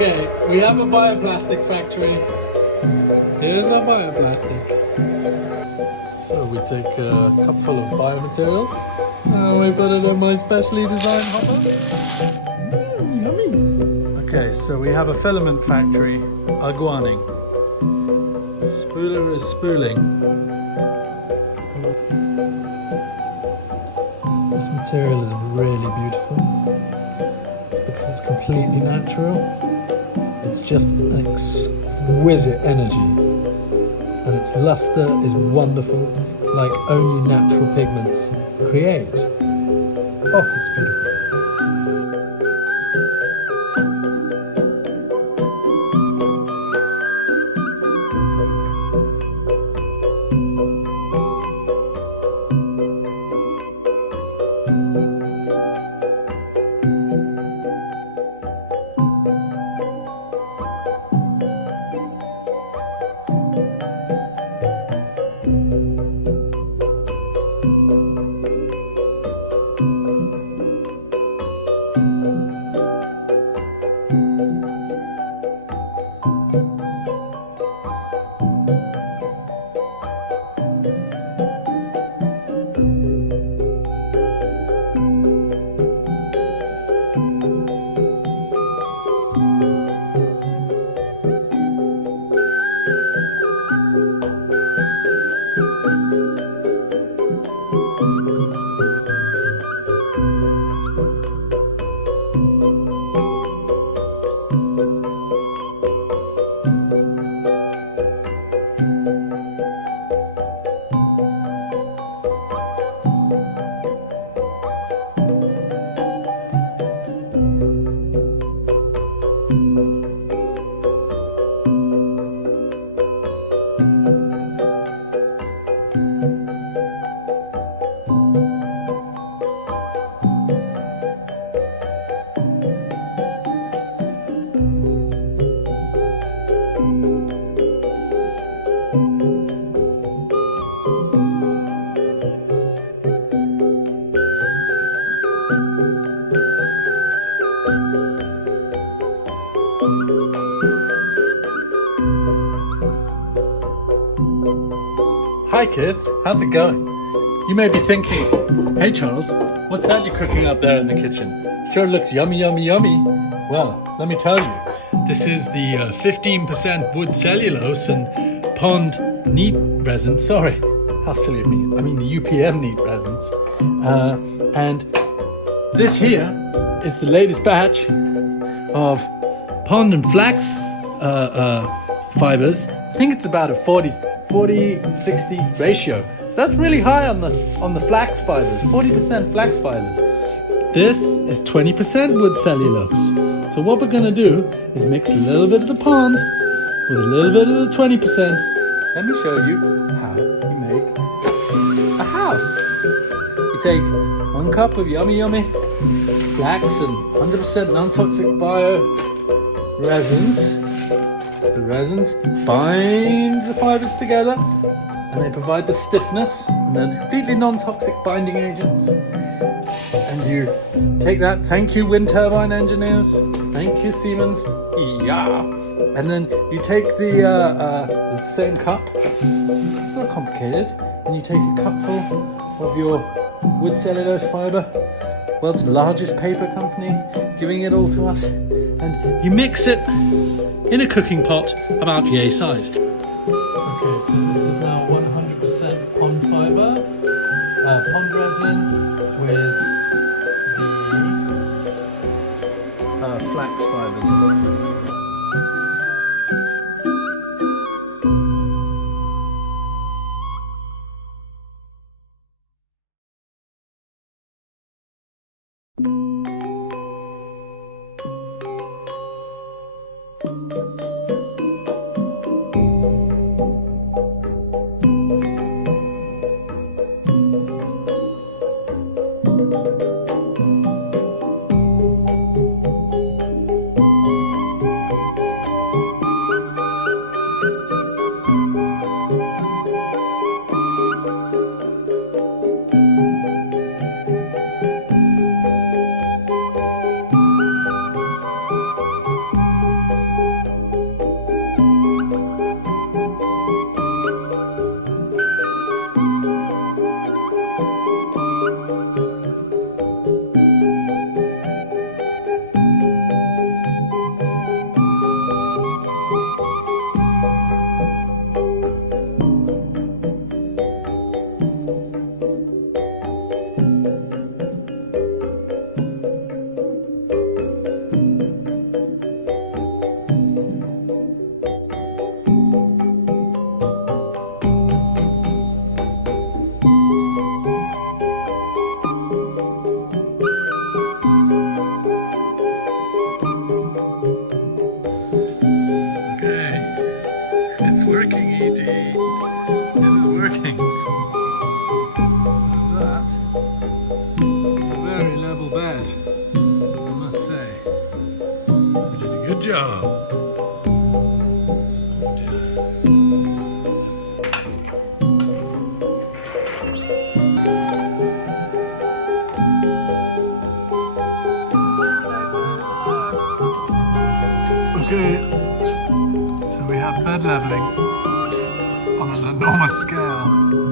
Okay, we have a bioplastic factory. Here's our bioplastic. So we take a cup full of biomaterials and we put it in my specially designed hopper. Yummy! Okay, so we have a filament factory, aguaning. Spooler is spooling. This material is really beautiful. It's because it's completely natural. It's just an exquisite energy, and its luster is wonderful, like only natural pigments create. Oh, it's beautiful. Hi kids, how's it going? You may be thinking, hey Charles, what's that you're cooking up there in the kitchen? Sure looks yummy, yummy, yummy. Well, let me tell you, this is the 15% wood cellulose and pond neat resin. Sorry, how silly of me. I mean the UPM neat resins. And this here is the latest batch of pond and flax fibers. I think it's about a 40-60 ratio. So that's really high on the flax fibers, 40% flax fibers. This is 20% wood cellulose. So what we're gonna do is mix a little bit of the pond with a little bit of the 20%. Let me show you how you make a house. You take 1 cup of yummy flax and 100% non-toxic bio resins. The resins bind the fibers together and they provide the stiffness, and they're completely non-toxic binding agents. And you take that, thank you wind turbine engineers, thank you Siemens, yeah. And then you take the same cup, it's not complicated, and you take a cupful of your wood cellulose fiber, world's largest paper company, giving it all to us, and you mix it in a cooking pot about yay size. Okay, so this is now 100% pond fiber, pond resin with the flax fibers in it. working, E.T. It is working. So that is a very level bed, I must say. We did a good job. Okay, so we have bed leveling on an enormous scale.